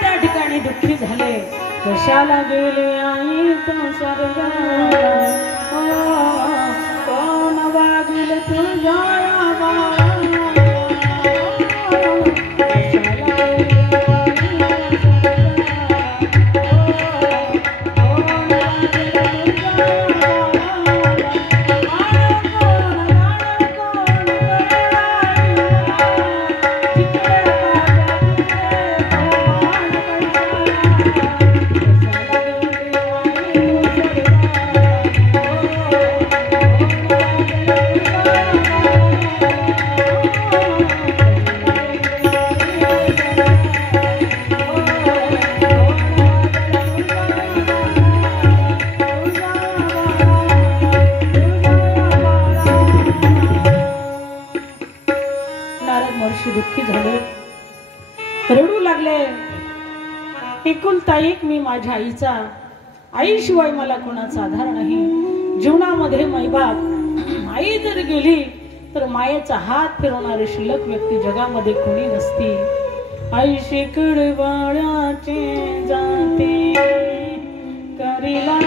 त्या ठिकाणी दुःखी झाले. कशाला गेले आई तो स्वर्गाला, कोण वागेल तुझ्या दुःखी झाले, रडू लागले. एकुलता एक मी माझ्या आईचा, आईशिवाय मला कोणाचा आधार नाही. जीवनामध्ये मैबाप आई जर गेली तर मायेचा हात फिरवणारी शिल्लक व्यक्ती जगामध्ये कोणी नसती. आई शेकड बाळाचे जाते करीला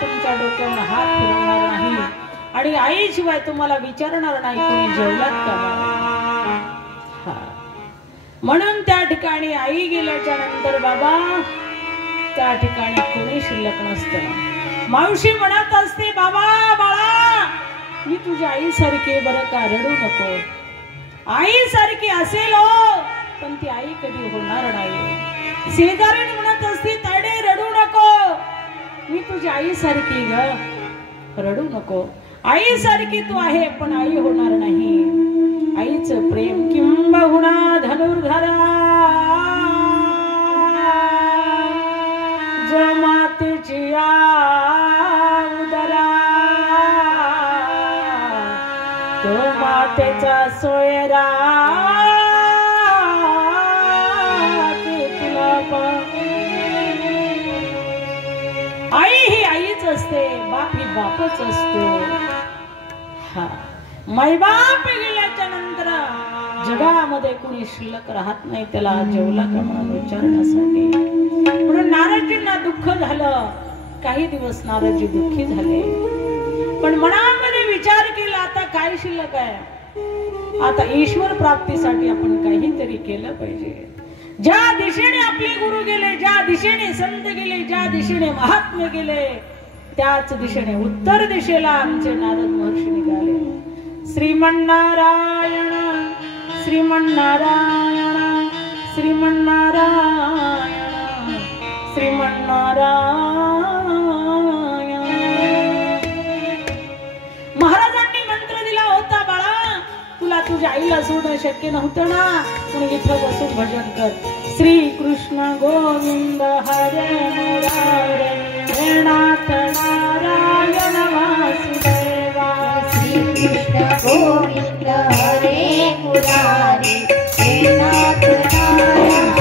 तुमच्या डोक्यावर हात फिरवणार नाही आणि आईशिवाय तुम्हाला विचारणार नाही कोणी जेवलात का. म्हणून त्या ठिकाणी आई गेल्याच्या नंतर बाबा त्या ठिकाणी कोणी शिल्लक नसतं. मावशी म्हणत असते, बाबा बाळा मी तुझ्या आईसारखी बरं का, रडू नको. आईसारखी असेल हो पण ती आई कधी होणार नाही. शेजारी म्हणत असते, ताडे रडू नको, मी तुझ्या आई सारखी ग, रडू नको. आई सारखी तू आहे पण आई होणार नाही. आईचं प्रेम किंबहुना धनुर्धरा जो मातेची उदरा, तो मातेचा सोयरा आई ही आईच असते, बाप ही बापच असतो. मैबाप गेल्याच्या नंतर जगामध्ये कोणी शिल्लक राहत नाही त्याला जेवला का म्हणून विचारण्यासाठी. म्हणून नारदजींना दुःख झालं. काही दिवस नारदजी दुःखी झाले पण मनामध्ये विचार केला आता काय शिल्लक आहे, आता ईश्वर प्राप्तीसाठी आपण काहीतरी केलं पाहिजे. ज्या दिशेने आपले गुरु गेले, ज्या दिशेने संत गेले, ज्या दिशेने महात्मे गेले त्याच दिशेने उत्तर दिशेला आमचे नारद महर्षी निघाले. श्रीमन्नारायण श्रीमन्नारायण श्रीमन्नारायण श्रीमन्नारायण. महाराजांनी मंत्र दिला होता, बाळा तुला तुझ्या आईला सोडणं शक्य नव्हतं ना, म्हणून इथं बसून भजन कर. श्री कृष्ण गोविंद हरे मुरारे हे नाथ नारायण वासुदेवा. श्री कृष्ण गोविंद हरे मुरारे हे नाथ नारायण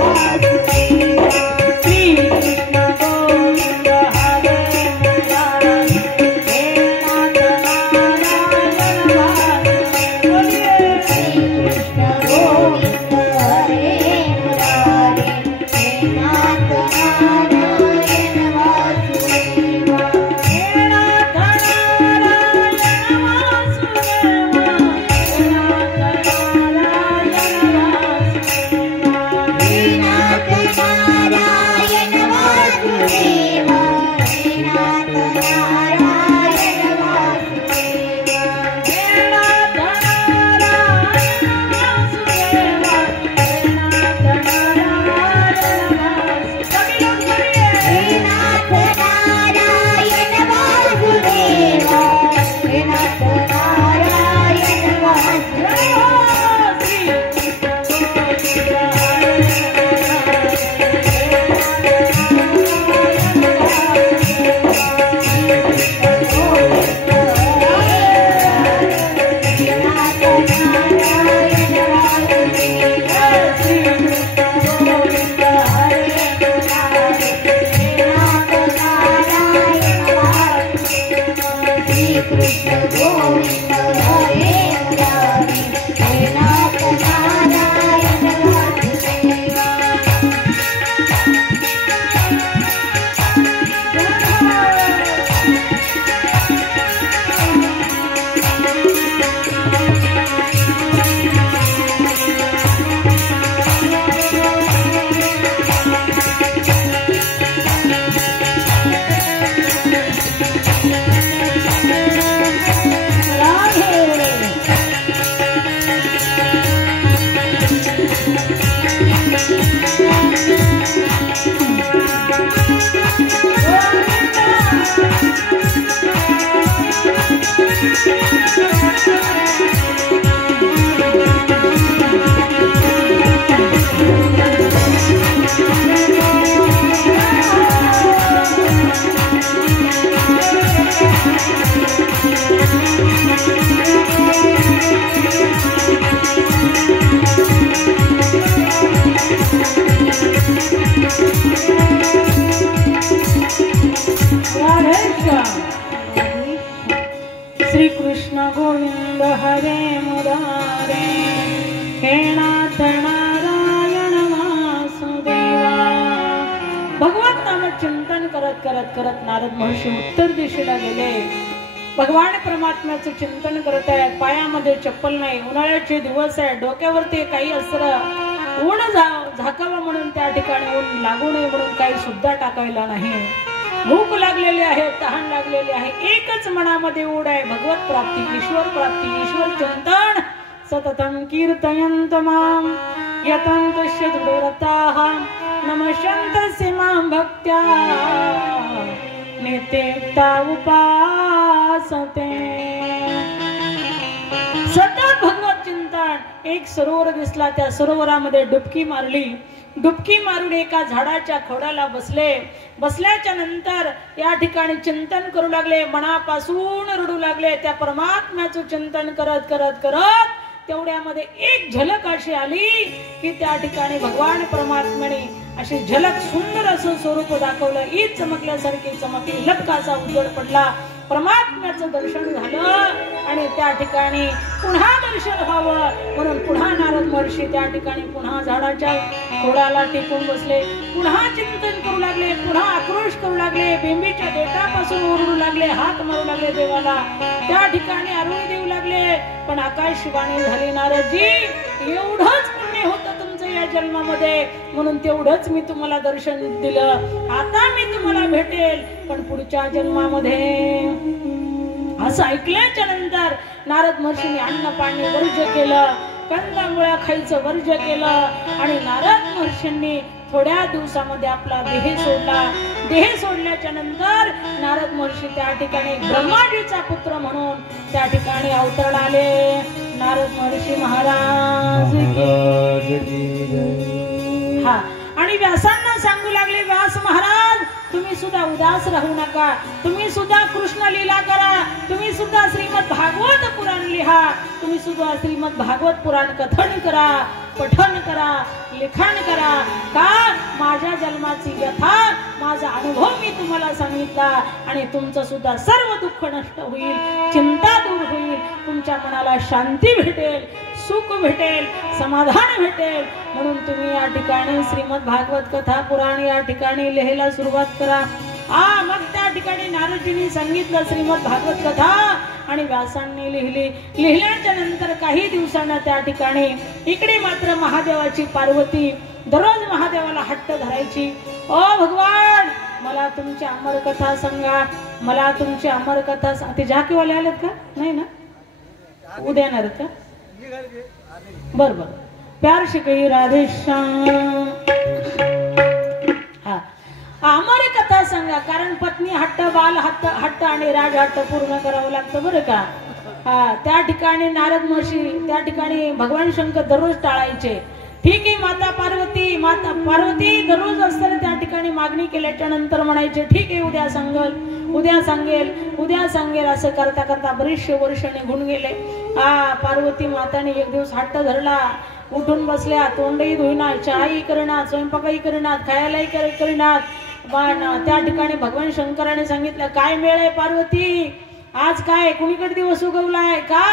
वासुदेवा. श्री कृष्ण गोविंद हरे मुरारे हे नाथ नारायण वासुदेवा. श्री कृष्ण गोविंद हरे मुरारे हे नाथ नारायण वासुदेवा. हे नाथ नारायण वासुदेवा. रे मुरारे हे नाथ नारायण वासुदेवा. भगवत नाम चिंतन करत करत करत नारद महर्षी उत्तर दिशेला गेले. भगवान परमात्म्याचं चिंतन करत आहेत. पायामध्ये चप्पल नाही, उन्हाळ्याचे दिवस आहे, डोक्यावरती काही अस्त्र, ऊन झाकावं म्हणून त्या ठिकाणी ऊन लागू नये म्हणून काही सुद्धा टाकायला नाही. भूक लागलेली आहे, तहान लागलेली आहे, एकच मनामध्ये ओढ आहे भगवत प्राप्ती, ईश्वर प्राप्ती, ईश्वर चिंतन. सततं कीर्तयन्त मां यतन्तस्य दृढव्रताः नमस्यन्तस्य मां भक्त्या नित्ययुक्ता उपासते. सतत भगवत चिंतन. एक सरोवर दिसला, त्या सरोवरामध्ये डुबकी मारली. डुबकी मारून एका झाडाच्या खोडाला बसले. बसल्याच्या नंतर या ठिकाणी चिंतन करू लागले, मनापासून रडू लागले. त्या परमात्म्याचं चिंतन करत करत करत तेवढ्यामध्ये एक झलक अशी आली की त्या ठिकाणी भगवान परमात्म्याने अशी झलक सुंदर असं स्वरूप दाखवलं. ईद चमकल्यासारखी चमकली, लटकाचा उजेड पडला, परमात्म्याचं दर्शन झालं आणि त्या ठिकाणी पुन्हा दर्शन व्हावं म्हणून पुन्हा नारद महर्षी त्या ठिकाणी पुन्हा झाडाच्या खोडाला टेकून बसले. पुन्हा चिंतन करू लागले, पुन्हा आक्रोश करू लागले, बेंबीच्या देठापासून ओरडू लागले, हात मारू लागले देवाला. त्या ठिकाणी आरोळी देऊ लागले. पण आकाशवाणी झाली, नारदजी एवढंच पुण्य होतं तुमचं या जन्मामध्ये म्हणून तेवढंच मी तुम्हाला दर्शन दिलं. आता मी तुम्हाला भेटेल पण पुढच्या जन्मामध्ये. असं ऐकल्याच्या नंतर नारद महर्षींनी अन्न पाणी वर्ज्य केलं, कंदमुळं खायचं वर्ज्य केलं आणि नारद महर्षींनी थोड्या दिवसामध्ये आपला देह सोडला. देह सोडल्याच्या नंतर नारद महर्षी त्या ठिकाणी ब्रह्माजीचा पुत्र म्हणून त्या ठिकाणी अवतरण आले. नारद महर्षी महाराज हा. आणि व्यासांना सांगू लागले, व्यास महाराज तुम्ही सुद्धा उदास राहू नका, तुम्ही सुद्धा कृष्ण लीला करा, तुम्ही सुद्धा श्रीमद भागवत पुराण लिहा, तुम्ही सुद्धा श्रीमद भागवत पुराण कथन करा, पठन करा, लिखाण करा. का माझ्या जन्माची व्यथा, माझा अनुभव मी तुम्हाला सांगितला आणि तुमचं सुद्धा सर्व दुःख नष्ट होईल, चिंता दूर होईल, तुमच्या मनाला शांती भेटेल, सुख भेटेल, समाधान भेटेल. म्हणून तुम्ही या ठिकाणी श्रीमद भागवत कथा पुराण या ठिकाणी लिहायला सुरुवात करा. मग त्या ठिकाणी नारदजींनी सांगितलं श्रीमद भागवत कथा आणि व्यासांनी लिहिली. लिहिल्याच्या नंतर काही दिवसांना त्या ठिकाणी इकडे मात्र महादेवाची पार्वती दररोज महादेवाला हट्ट धरायची, ओ भगवान मला तुमची अमर कथा सांगा, मला तुमची अमर कथा सांगा. ते जाकेवाले आलेत का? नाही ना, उद्या येणार का? बर बर. प्यार से कही राधेश्याम. हा, अमर कथा सांगा, कारण पत्नी हट्ट, बाल हट्ट आणि राज हट्ट पूर्ण करावं लागतं बरं का. हा, त्या ठिकाणी नारद महर्षी त्या ठिकाणी भगवान शंकर दररोज टाळायचे. ठीक आहे माता पार्वती दररोज असताना त्या ठिकाणी मागणी केल्याच्या नंतर म्हणायचे ठीक आहे उद्या सांगेल असं करता करता बरीचशे वर्ष निघून गेले. पार्वती माताने एक दिवस हट्ट धरला, उठून बसल्या, तोंडही धुईनात, चहाही करीनात, स्वयंपाकही करीनात, खायलाही करीनात. त्या ठिकाणी भगवान शंकराने सांगितलं काय मेळ आहे पार्वती, आज काय कुणीकडे दिवस उगवलाय का,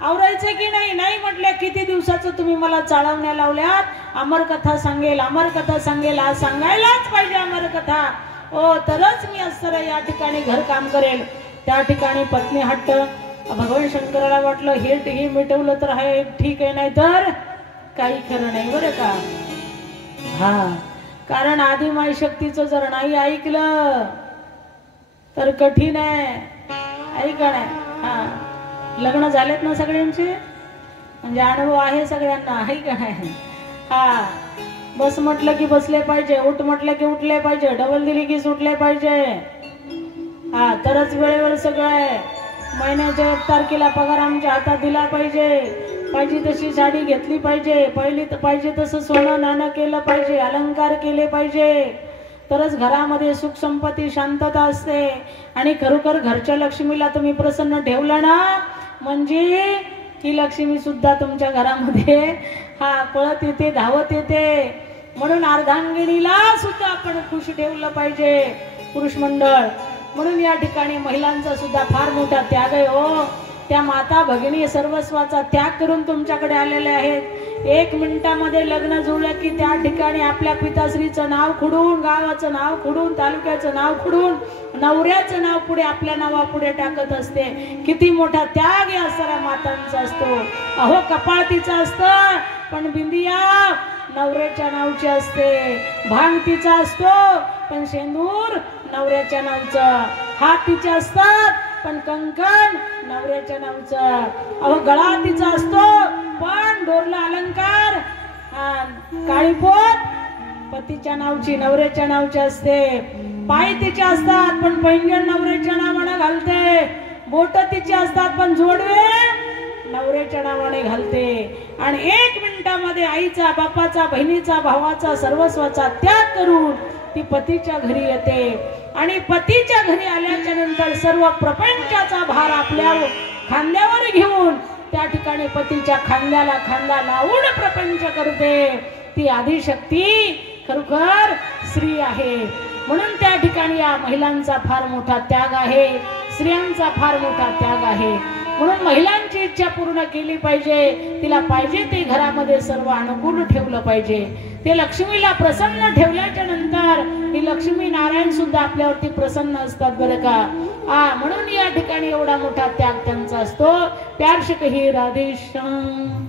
आवरायचं की नाही? नाही म्हटल्या, किती दिवसाचं तुम्ही मला चाळवण्या लावल्यात, अमर कथा सांगेल आज सांगायलाच पाहिजे अमर कथा. तरच मी असं या ठिकाणी घर काम करेल. त्या ठिकाणी पत्नी हट्ट. भगवान शंकराला वाटलं हे मिटवलं तर आहे ठीक आहे, नाही तर काही खरं नाही बरं का. कारण आदिमाय शक्तीचं जर नाही ऐकलं तर कठीण आहे. ऐका नाही, लग्न झालेत ना सगळ्यांचे, म्हणजे अनुभव आहे सगळ्यांना, आहे का नाही? बस म्हटलं की बसले पाहिजे, उठ म्हटलं की उठले पाहिजे, डबल दिली की सुटले पाहिजे. तरच वेळेवर सगळं आहे. महिन्याच्या 1 तारखेला पगार आमच्या हातात दिला पाहिजे तशी साडी घेतली पाहिजे, पाहिजे तसं सोनं नाणं केलं पाहिजे, अलंकार केले पाहिजे, तरच घरामध्ये सुख संपत्ती शांतता असते. आणि खरोखर घरच्या लक्ष्मीला तुम्ही प्रसन्न ठेवलं ना, म्हणजे ती लक्ष्मी सुद्धा तुमच्या घरामध्ये पळत येते, धावत येते. म्हणून अर्धांगिनीला सुद्धा आपण खुश ठेवलं पाहिजे पुरुष मंडळ. म्हणून या ठिकाणी महिलांचा सुद्धा फार मोठा त्याग आहे. त्या माता भगिनी सर्वस्वाचा त्याग करून तुमच्याकडे आलेले आहेत. 1 मिनिटामध्ये लग्न जुळलं की त्या ठिकाणी आपल्या पिताश्रीचं नाव खुडून, गावाचं नाव खुडून, तालुक्याचं नाव खुडून, नवऱ्याचं नाव पुढे आपल्या नावापुढे टाकत असते. किती मोठा त्याग या साऱ्या मातांचा असतो. अहो कपाळ तिचं असतं पण बिंदिया नवऱ्याच्या नावची असते. भांग तिचा असतो पण शेंदूर नवऱ्याच्या नावचं. हात तिचे असतात पण कंकण नवऱ्याच्या नावचं. अहो गळा तिचा असतो पण डोरला अलंकार, काळीपोत पतीच्या नावची, नवऱ्याच्या नावची असते. पाय तिचे असतात पण पैंजण नवऱ्याच्या नावाने घालते. बोट तिचे असतात पण जोडवे नवऱ्याच्या नावाने घालते. आणि 1 मिनिटामध्ये आईचा, बापाचा, बहिणीचा, भावाचा, सर्वस्वाचा त्याग करून ती पतीच्या घरी येते. आणि पतीच्या घरी आल्याच्या नंतर सर्व प्रपंचाचा भार आपल्या खांद्यावर घेऊन त्या ठिकाणी पतीच्या खांद्याला खांदा लावून प्रपंच करते. ती आदिशक्ती खरोखर स्त्री आहे. म्हणून त्या ठिकाणी या महिलांचा फार मोठा त्याग आहे, स्त्रियांचा फार मोठा त्याग आहे. म्हणून महिलांची इच्छा पूर्ण केली पाहिजे. तिला पाहिजे ते घरामध्ये सर्व अनुकूल ठेवलं पाहिजे. ते लक्ष्मीला प्रसन्न ठेवल्याच्या नंतर ही लक्ष्मी नारायण सुद्धा आपल्यावरती प्रसन्न असतात बरं का. म्हणून या ठिकाणी एवढा मोठा त्याग त्यांचा असतो. प्यार से कही राधेश्याम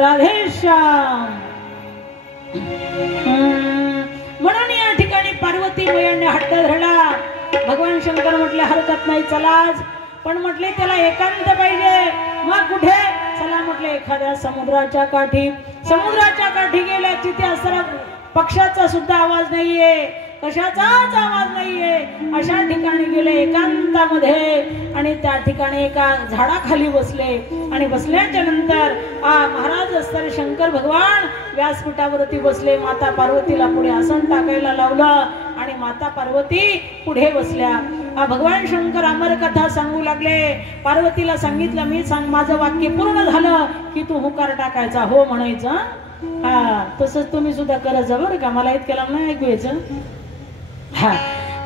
राधेश्याम. म्हणून या ठिकाणी पार्वती मैयाने हट्ट धरला. भगवान शंकर म्हटले हरकत नाही चलाच, पण म्हटले त्याला एकांत पाहिजे. मग कुठे? चला म्हटले एखाद्या समुद्राच्या काठी. समुद्राच्या काठी गेल्या तिथे असणारा पक्षाचा सुद्धा आवाज नाहीये, कशाचाच आवाज नाहीये. अशा ठिकाणी गेले एकांतामध्ये आणि त्या ठिकाणी एका झाडाखाली बसले. आणि बसल्याच्या नंतर महाराज असणारे शंकर भगवान व्यासपीठावरती बसले. माता पार्वतीला पुढे आसन टाकायला लावलं आणि माता पार्वती पुढे बसल्या. भगवान शंकर अमर कथा सांगू लागले. पार्वतीला सांगितलं मी माझं वाक्य पूर्ण झालं की तू हुकार टाकायचा, हो म्हणायचं. तसंच तुम्ही सुद्धा करत बरं का, मला इतक्याला नाही ऐकवायचं.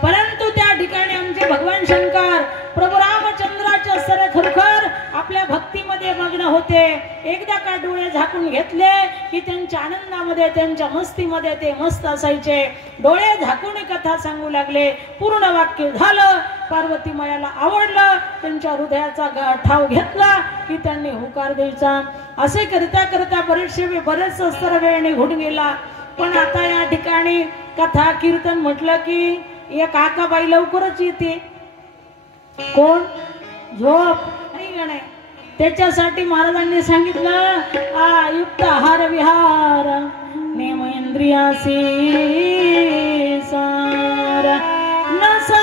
परंतु त्या ठिकाणी आमचे भगवान शंकर प्रभू रामचंद्राचे सर खरोखर आपल्या भक्तीमध्ये मग्न होते. एकदा का डोळे झाकून घेतले की त्यांच्या आनंदामध्ये, त्यांच्या मस्तीमध्ये ते मस्त असायचे. डोळे झाकून कथा सांगू लागले. पूर्ण वाक्य झालं. पार्वती मायाला आवडलं. त्यांच्या हृदयाचा ठाव घेतला की त्यांनी हुकार द्यायचा. असे करता करता बरेच अस्तर वेळ निघून गेला. पण आता या ठिकाणी कथा कीर्तन म्हटलं की एक आकाबाई लवकरच येते. कोण? झोप नाही. त्याच्यासाठी महाराजांनी सांगितलं युक्त आहार विहार नेम इंद्रियासी सार नसा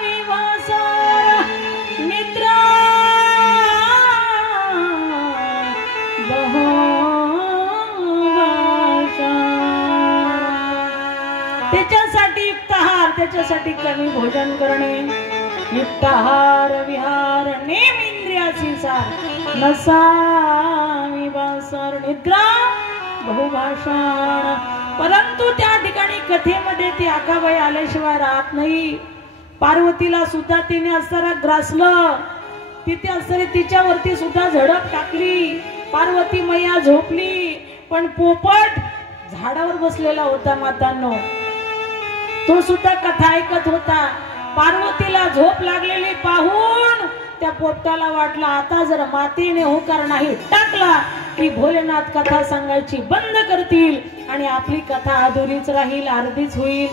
विवासार निद्रा त्याच्यासाठी युक्त आहार, त्याच्यासाठी कमी भोजन करणे. युक्त आहार विहार नेम इंद्रियाची सार नसा विवासार निद्रा बहुभाषण. परंतु त्या ठिकाणी कथेमध्ये ती आकाबाई आल्याशिवाय राहत नाही. पार्वतीला सुद्धा तिने असताना ग्रासलं. तिथे असताना तिच्यावरती सुद्धा झडप टाकली. पार्वती मैया झोपली पण पोपट झाडावर बसलेला होता. मातांनो तो सुद्धा कथा ऐकत होता. पार्वतीला झोप लागलेली पाहून त्या पोपटाला वाटलं आता जर मातेने हुकार नाही टाकला की भोलेनाथ कथा सांगायची बंद करतील आणि आपली कथा अधुरीच राहील, अर्धीच होईल.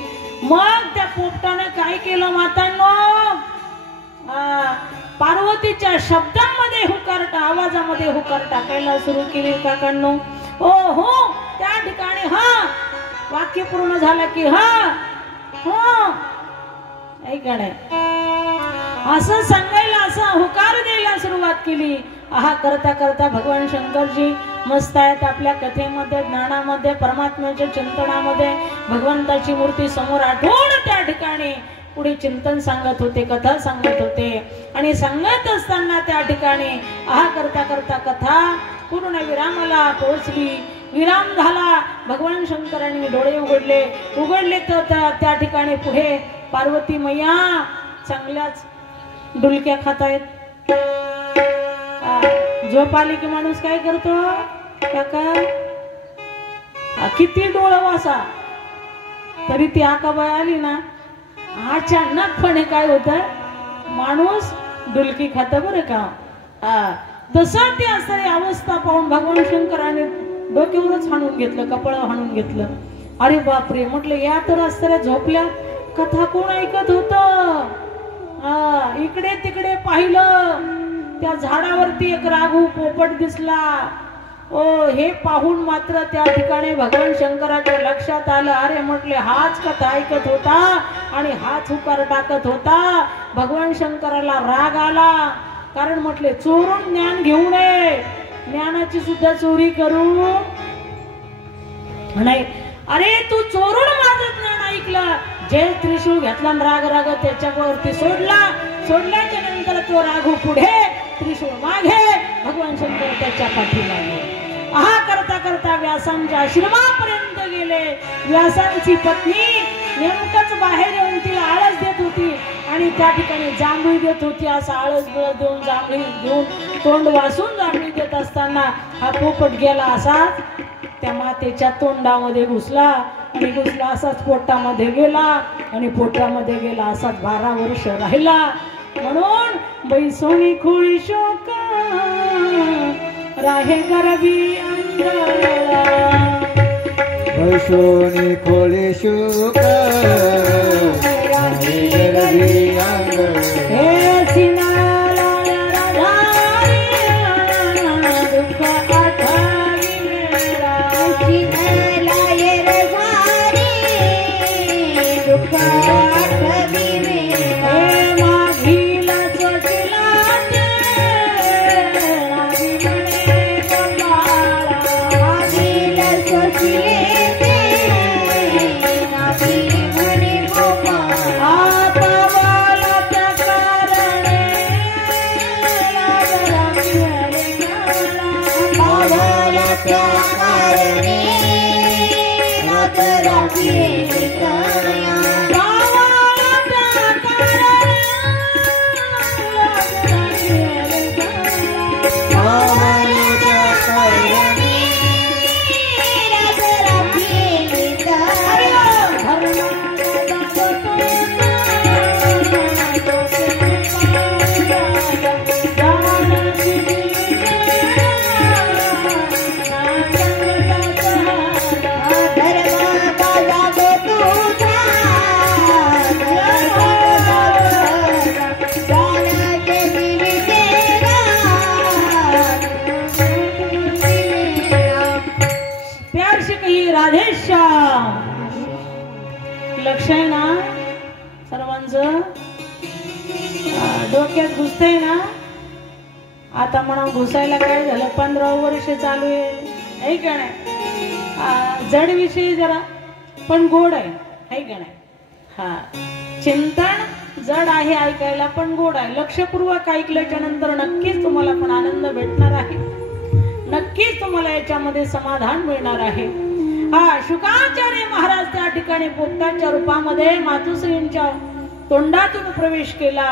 मग त्या पोपटाने काय केलं मातांनो? पार्वतीच्या शब्दांमध्ये हुकार, आवाजामध्ये हुकार टाकायला सुरू केली. काकांनो ओ हो त्या ठिकाणी वाक्य पूर्ण झालं की असं सांगायला, असं हुकार द्यायला सुरुवात केली. करता करता भगवान शंकरजी मस्त आहेत आपल्या कथेमध्ये, ज्ञानामध्ये, परमात्म्याच्या चिंतनामध्ये. भगवंताची मूर्ती समोर आठवून त्या ठिकाणी पुढे चिंतन सांगत होते, कथा सांगत होते. आणि सांगत असताना त्या ठिकाणी करता करता कथा पूर्ण विरामाला पोहोचली. विराम झाला. भगवान शंकरांनी डोळे उघडले तर त्या ठिकाणी पुढे पार्वती मैया चांगल्याच डुलक्या खातायत. झोप आली की माणूस काय करतो काका, किती डोळा वासा तरी ती आकाबाई आली ना, अचानकपणे काय होत, माणूस डुलकी खात बरं का. तसं ती असणारी अवस्था पाहून भगवान शंकराने डोक्यावरच हाणून घेतलं, कपाळावर हाणून घेतलं. अरे बापरे, म्हटलं या तर असणाऱ्या झोपल्या, कथा कोण ऐकत होत. इकडे तिकडे पाहिलं, त्या झाडावरती एक राघू पोपट दिसला. ओ हे पाहून मात्र त्या ठिकाणी भगवान शंकराच्या लक्षात आलं, अरे म्हटले हाच कथा ऐकत होता आणि हाच हुकार टाकत होता. भगवान शंकराला राग आला, कारण म्हटले चोरून ज्ञान घेऊ नये, ज्ञानाची सुद्धा चोरी करू नाही. अरे तू चोरून माझं ज्ञान ऐकलं. जे त्रिशूळ घेतला राग त्याच्यावरती सोडल्याच्या नंतर तो राघू पुढे, त्रिशूळ मागे, भगवान शंकर त्याच्या पाठीला गेले. करता करता व्यासांच्या आश्रमापर्यंत गेले. व्यासांची पत्नी नेमकच बाहेर येऊन तिला आळस देत होती आणि त्या ठिकाणी जांभळी देत होती. असा आळस बिळस देऊन जांभळी देऊन तोंड वासून जांभळी देत असताना हा पोपट गेला, असाच त्या मातेच्या तोंडामध्ये घुसला असाच पोटामध्ये गेला आणि पोटामध्ये गेला असाच 12 वर्ष राहिला. म्हणून बैसोनी खोळी शोक राहे गरबी अंगाला, बैसोनी खोळी शोक राहे गरबी अंगाला. हे सिनाला दुःख आठावी मेरा, सिनाला दुःख आठावी मेरा. हे माघीला चोचला लक्ष आहे ना सर्वांचं, डोक्यात घुसतंय ना. आता म्हणा घुसायला काय झालं, 15 वर्ष चालू आहे का नाही. जड विषयी जरा पण गोड आहे का नाही. चिंतन जड आहे ऐकायला पण गोड आहे. लक्षपूर्वक ऐकल्याच्या नंतर नक्कीच तुम्हाला पण आनंद भेटणार आहे, नक्कीच तुम्हाला याच्यामध्ये समाधान मिळणार आहे. शुकाचार्य महाराज त्या ठिकाणी पोपटाच्या रूपामध्ये मातुश्रींच्या तोंडातून प्रवेश केला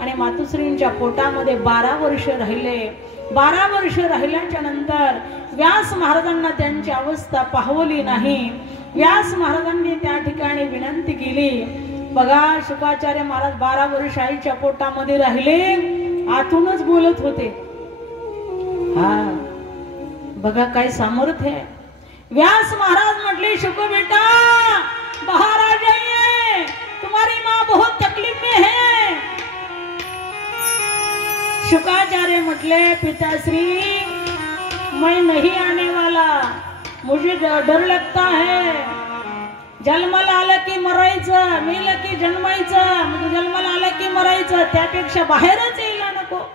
आणि मातुश्रींच्या पोटामध्ये 12 वर्ष राहिले. 12 वर्ष राहिल्याच्या नंतर व्यास महाराजांना त्यांची अवस्था पाहवली नाही. व्यास महाराजांनी त्या ठिकाणी विनंती केली. बघा शुकाचार्य महाराज 12 वर्ष आईच्या पोटामध्ये राहिले, आतूनच बोलत होते. बघा काय सामर्थ्य आहे. व्यास महाराज म्हटले शुक बेटा बाहर आ जाइए, तुम्हारी माँ बहुत तकलीफ में है. शुकाचार्य म्हटले पिताश्री मैं नहीं आने वाला, मुझे डर लगता है. जन्माला आलं की मरायचं, मेलं की जन्मायचं, म्हणजे जन्माला आलं की मरायचं, त्यापेक्षा बाहेरच यायला नको.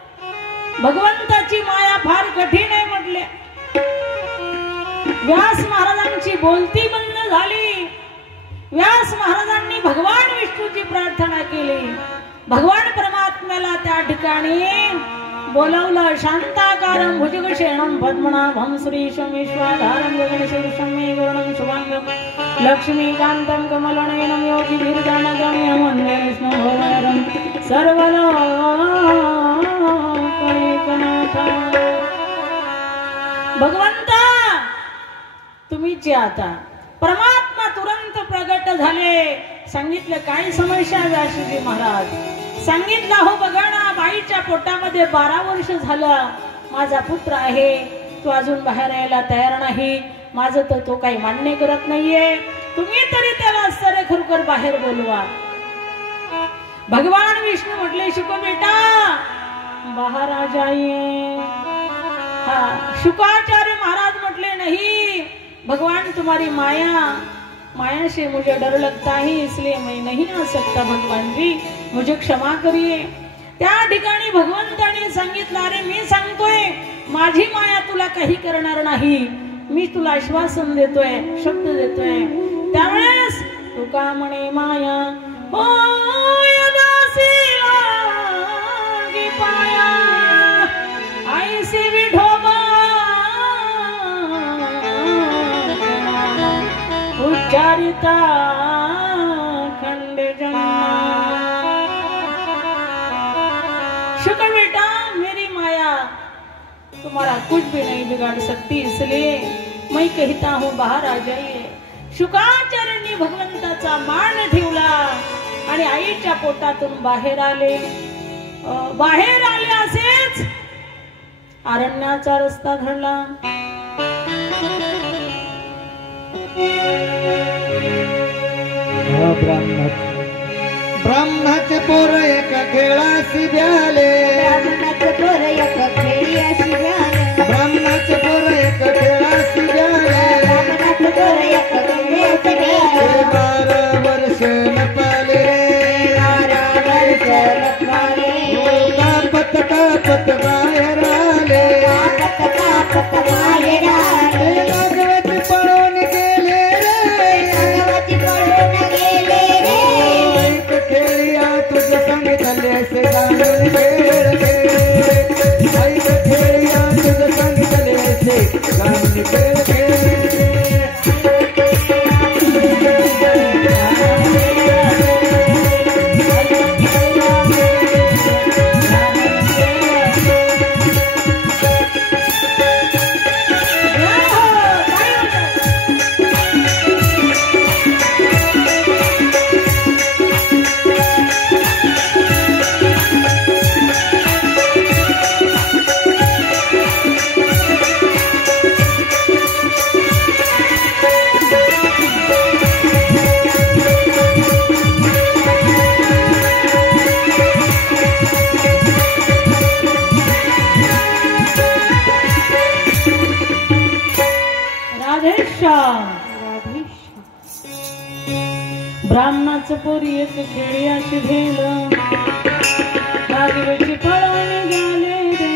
भगवंताची माया फार कठीण आहे म्हटले. व्यास महाराजांची बोलती बंद झाली. व्यास महाराजांनी भगवान विष्णूची प्रार्थना केली. भगवान परमात्म्याला त्या ठिकाणी बोलवलं. शांताकार शुक्लांबरधरं भुजगशयनं पद्मनाभं श्रीशं विश्वाधारं गगनशीर्षं मेघवर्णं शुभांगं लक्ष्मीकान्तं कमलनयनं योगिभिर्गणगम्यं वन्दे विष्णुभवरं सर्वलोकैकनाथं। भगवंता तुम्हीच आता परमात्मा तुरंत प्रगट झाले। सांगितलं काय समस्या व्यासजी महाराज सांगितलं हो बघा ना बाईच्या पोटामध्ये 12 वर्ष झालं माझा पुत्र आहे तो अजून बाहेर यायला तयार नाही माझं तर तो काही मान्य करत नाहीये तुम्ही तरी त्याला सरे खरोखर बाहेर बोलवा। भगवान विष्णू म्हटले शुक बेटा बाहर आ जाइए। हाँ शुकाचार्य महाराज म्हटले नहीं भगवान तुम्हारी माया से मुझे डर लगता है इसलिए मैं नहीं आ सकता भगवान जी मुझे क्षमा करिए। त्या ठिकाणी भगवंताने सांगितलं अरे मी सांगतोय माझी माया तुला काही करणार नाही मी तुला आश्वासन देतोय शब्द देतोय। त्यावेळेस तुका म्हणे माया होय दासीला गी पाया आईसी विठोबा उच्चारिता खंड जन्मा। शुक्र बेटा मेरी माया तुम्हारा कुछ भी नहीं बिगाड़ सकती इसलिए मैं कहता हूँ बाहर आ जाइए। शुकाचार्यांनी भगवंताचा मान ठेवला आणि आईच्या पोटातून बाहेर आले। बाहेर आले असेच अरण्याचा रस्ता धरला। ब्राह्मणाचे पोर एका खेळाशी द्याले ब्राह्मणाचे पोर एका खेळाशी द्याले ब्राह्मणाचे पोर एका खेळाशी द्याले ब्राह्मणाचे पोर एका खेळाशी द्याले 12 वर्ष नपाले 12 वर्ष नपाले कापत कापत बाहेर आले कापत बाहेर आले नागवती पळून गेले रे नागवती पळून गेले रे ऐक खेळिया तुझं सांगितले से जाणून खेळ खेळ ऐक खेळिया तुझं सांगितले से जाणून खेळ खेळ। ब्राह्मणाचं पोरी एक खेळी अशी भेलं नागवेची पळून गेले रे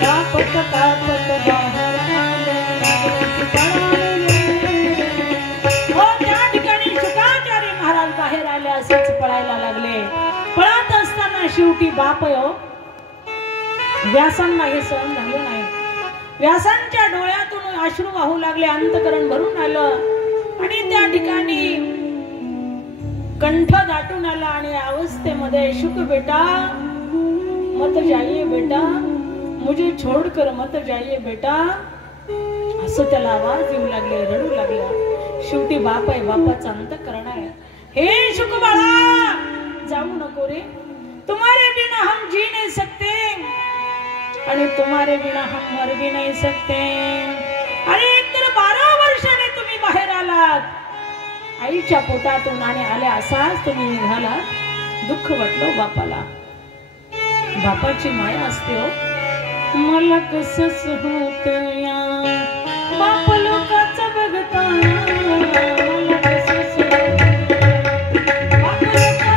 कापत कापत बाहेर आले नागवेची पळून गेले हो। त्या ठिकाणी शुकाचार्य महाराज बाहेर आले असेच पळायला लागले। पळत असताना शेवटी बाप व्यासांना हे सहन झालं नाही। व्यासांच्या डोळ्यातून अश्रू वाहू लागले अंतकरण भरून आलं आणि त्या ठिकाणी कंठ दाटून आला आणि अवस्थेमध्ये शुक बेटा मत जाइए बेटा मुझे छोड़कर मत जाइए बेटा असं त्याला आवाज येऊ लागले रडू लागला। शेवटी बाप आहे बापाचं अंतकरण आहे हे शुक बाळा जाऊ नको रे तुम्हारे बिना हम जी नहीं सकते आणि तुम्हारे बिना हम मर भी नहीं सकते। अरे एकतर 12 वर्षाने तुम्ही बाहेर आलात आईच्या पोटातून आणि आल्या असाच तुम्ही निघालात दुःख वाटलं बापाला बापाची माया असते हो। मला कसंच होत या बाप लोकांचं बघता मला कसंच बाप लोकांचं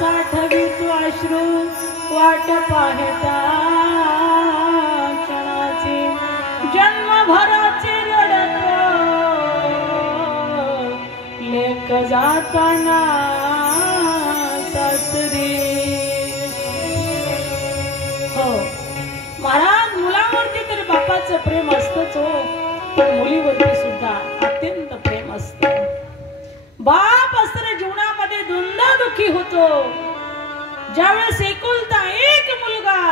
साठवी तू अश्रू वाट पाहता क्षणाची जन्मभराचे रडत लेक जाताना सासरी. हो महाराज, मुलावरती तर बापाचं प्रेम असतच हो, पण मुलीवरती सुद्धा अत्यंत प्रेम असत. बाप असताना जीवनामध्ये दोनदा दुःखी होतो. ज्यावेळेस एकुलता एक मुलगा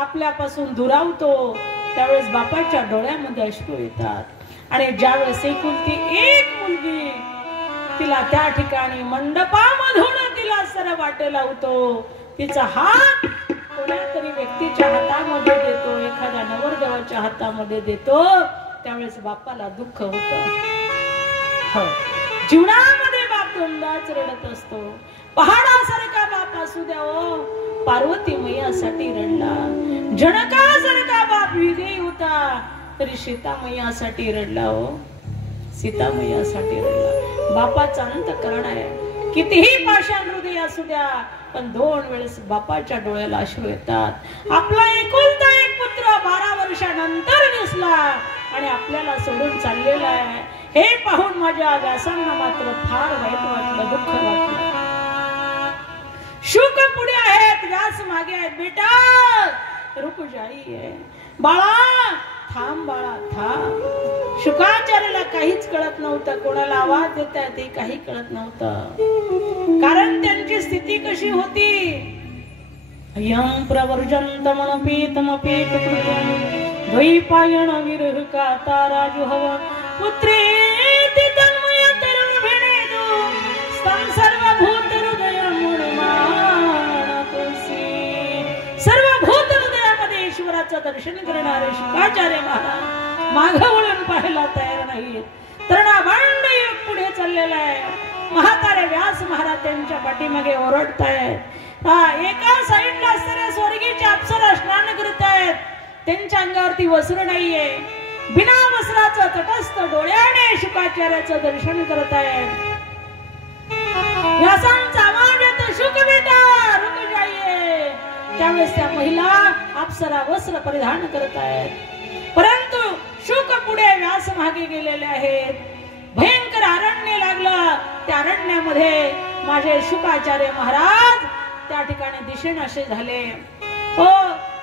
आपल्यापासून दुरावतो त्यावेळेस बापाच्या डोळ्यामध्ये अश्रू येतात. आणि ज्यावेळेस एकुलती एक मुलगी तिला त्या ठिकाणी मंडपामधून तिला सर वाट लावतो, तिचा हात कोणत्यातरी व्यक्तीच्या हातामध्ये देतो, एखाद्या नवरदेवाच्या हातामध्ये देतो, त्यावेळेस बापाला दुःख होतं. हो, जीवनामध्ये बाप दोनदाच रडत असतो. पहाडासारखा बाप असू द्या हो, पार्वती मैयासाठी रडला. जनकासारखा बाप विजयी होता तरी सीता मैयासाठी रडला हो, सीता मैयासाठी रडला. बापाचा अंतःकरण आहे. कितीही पाषाण हृदय असू द्या, पण 2 वेळेस बापाच्या डोळ्याला अश्रू येतात. आपला एकुलता एक पुत्र 12 वर्षानंतर दिसला आणि आपल्याला सोडून चाललेला आहे, हे पाहून माझ्या व्यासांना मात्र फार वाईट वाटलं, दुःख वाटलं. शुक पुढे आहेत, व्यास मागे आहेत. बेटा रुक जाईये, बाळा थांब, बाळा थांब. शुकाचार्याला काहीच कळत नव्हतं, कोणाला आवाज देताय ते काही कळत नव्हतं. कारण त्यांची स्थिती कशी होती. यं प्रवर्जन्तमनपीतमपीत कृतं द्वैपायन विरह काता राजुहव पुत्रेति तन्मय तरुभिनेदु तं सर्वभूत हृदय मुनिमानतसी. सर्वभूत हृदयामध्ये ईश्वराचं दर्शन करणारे शुकाचार्य महाराज मागे वळून पाहायला तयार नाहीत. तरुणाभांड युग पुढे चाललेला आहे. म्हातारे व्यास महाराज त्यांच्या पाठीमागे ओरडतायत. एका साईडला असणाऱ्या स्वर्गीच्या अप्सरा स्नान करतायत, त्यांच्या अंगावरती वस्त्र नाहीये, बिना वस्त्राचं तटस्थ डोळ्याने शुकाचार्याचं दर्शन करतायत. व्यासांचा आवाज येतो, शुक बेटा रुक जाईये. त्यावेळेस त्या महिला अप्सरा वस्त्र परिधान करतायत, परंतु शुक पुढे व्यास मागे गेलेले आहेत. भयंकर अरण्य लागलं. त्या अरण्यामध्ये माझे शुकाचार्य महाराज त्या ठिकाणी दिसेनासे झाले. हो,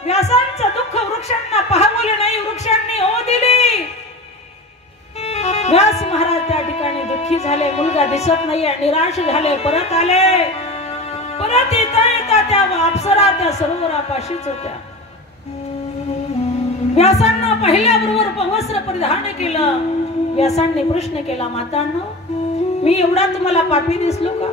व्यासांचं दुःख वृक्षांना पाहवले नाही, वृक्षांनी हो दिली. व्यास महाराज त्या ठिकाणी दुःखी झाले, मुलगा दिसत नाही, निराश झाले, परत आले. परत येता त्या अप्सरा त्या सरोवरापाशीच होत्या. व्यासांना पहिल्याबरोबर वस्त्र परिधान केलं. व्यासांनी प्रश्न केला, मातांनो मी एवढा तुम्हाला पापी दिसलो का?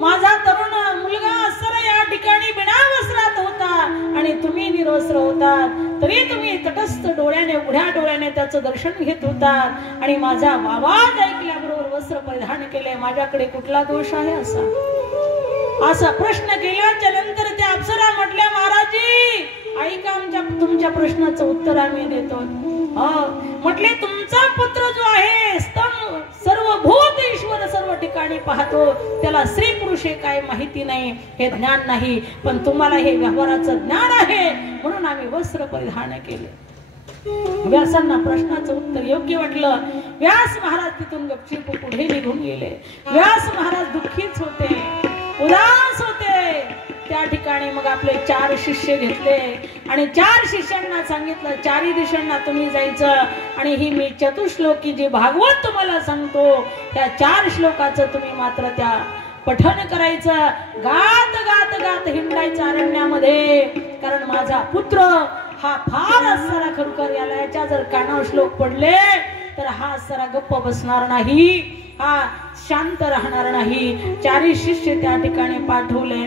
माझा तरुण मुलगा असर या ठिकाणी बिना वस्त्रात होता आणि तुम्ही निर्वस्त्र होतात, तरी तुम्ही तटस्थ डोळ्याने उघड्या डोळ्याने त्याचं दर्शन घेत होतात आणि माझा आवाज ऐकल्याबरोबर वस्त्र परिधान केले, माझ्याकडे कुठला दोष आहे? असा प्रश्न केल्याच्या नंतर त्या अप्सरा म्हटल्या, महाराजी ऐका, तुमच्या प्रश्नाचं उत्तर आम्ही देतो. म्हटले, तुमचा पुत्र जो आहे सर्व भूत ईश्वर सर्व ठिकाणी पाहतो, त्याला स्त्री पुरुष हे काय माहिती नाही, हे ज्ञान नाही, पण तुम्हाला हे व्यवहाराचं ज्ञान आहे म्हणून आम्ही वस्त्र परिधान केले. व्यासांना प्रश्नाचं उत्तर योग्य वाटलं. व्यास महाराज तिथून गपचूप पुढे निघून गेले. व्यास महाराज दुःखीच होते, उदास होते. त्या ठिकाणी मग आपले 4 शिष्य घेतले आणि 4 शिष्यांना सांगितलं, 4ही दिशांना तुम्ही जायचं आणि ही मी चतुश्लोकी जी भागवत तुम्हाला सांगतो त्या 4 श्लोकाचं तुम्ही मात्र त्या पठण करायचं, गात गात गात हिंडायचं अरण्यामध्ये. कारण माझा पुत्र हा फार असणारा खरोखर, याच्या जर कानावर श्लोक पडले तर हा असणारा गप्प बसणार नाही, हा शांत राहणार नाही. 4ही शिष्य त्या ठिकाणी पाठवले.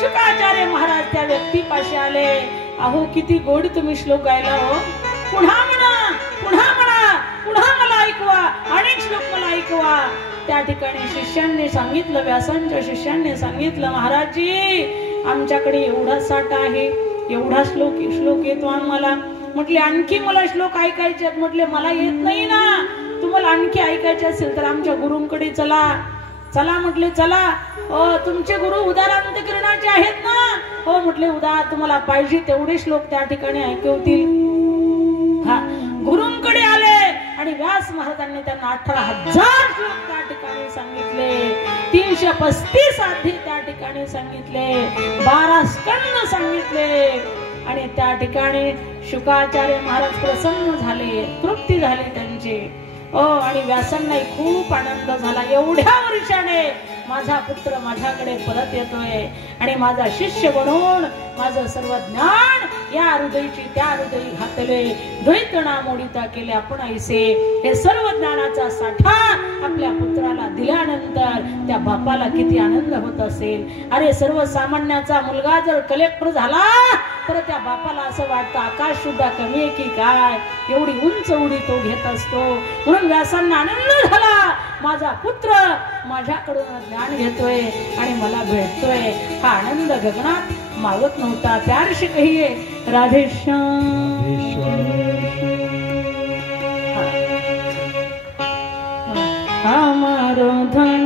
शुकाचार्य महाराज त्या व्यक्तीपाशी आले. अहो किती गोड तुम्ही श्लोक गायला हो, पुन्हा म्हणा, पुन्हा ठिकाणी शिष्यांनी सांगितलं, व्यासांच्या शिष्यांनी सांगितलं, महाराजजी आमच्याकडे एवढा साठा आहे, एवढा श्लोक येतो आम्हाला. म्हटले आणखी मला श्लोक ऐकायचे आहेत. म्हटले मला येत नाही ना, तुम्हाला आणखी ऐकायचे असेल तर आमच्या गुरुंकडे चला. चला म्हटले चला. तुमचे गुरु उदार अंतःकरणाचे आहेत ना? हो म्हटले उदार, तुम्हाला पाहिजे तेवढे श्लोक त्या ठिकाणी ऐकवतील. हा, गुरुंकडे आले आणि व्यास महाराजांनी त्यांना 18,000 श्लोक त्या ठिकाणी सांगितले, 335 अध्याय त्या ठिकाणी सांगितले, 12 स्कंद सांगितले. आणि त्या ठिकाणी शुकाचार्य महाराज प्रसन्न झाले, तृप्ती झाली त्यांची. आणि व्यासांनाही खूप आनंद झाला. एवढ्या वर्षाने माझा पुत्र माझ्याकडे परत येतोय आणि माझा शिष्य बनून माझं सर्व ज्ञान या हृदयची त्या हृदयी घातले, द्वैतना मोडिता केले आपण ऐसे. हे सर्व ज्ञानाचा साठा आपल्या पुत्राला दिल्यानंतर त्या बापाला किती आनंद होत असेल. अरे सर्वसामान्याचा मुलगा जर कलेक्टर झाला तर त्या बापाला असं वाटतं आकाश सुद्धा कमी आहे की काय, एवढी उंच उडी तो घेत असतो. म्हणून व्यासांना आनंद झाला, माझा पुत्र माझ्याकडून ज्ञान घेतोय आणि मला भेटतोय. हा आनंद गगनात मावत नव्हता. प्यार से कहिए राधेश्याम. हमारो धन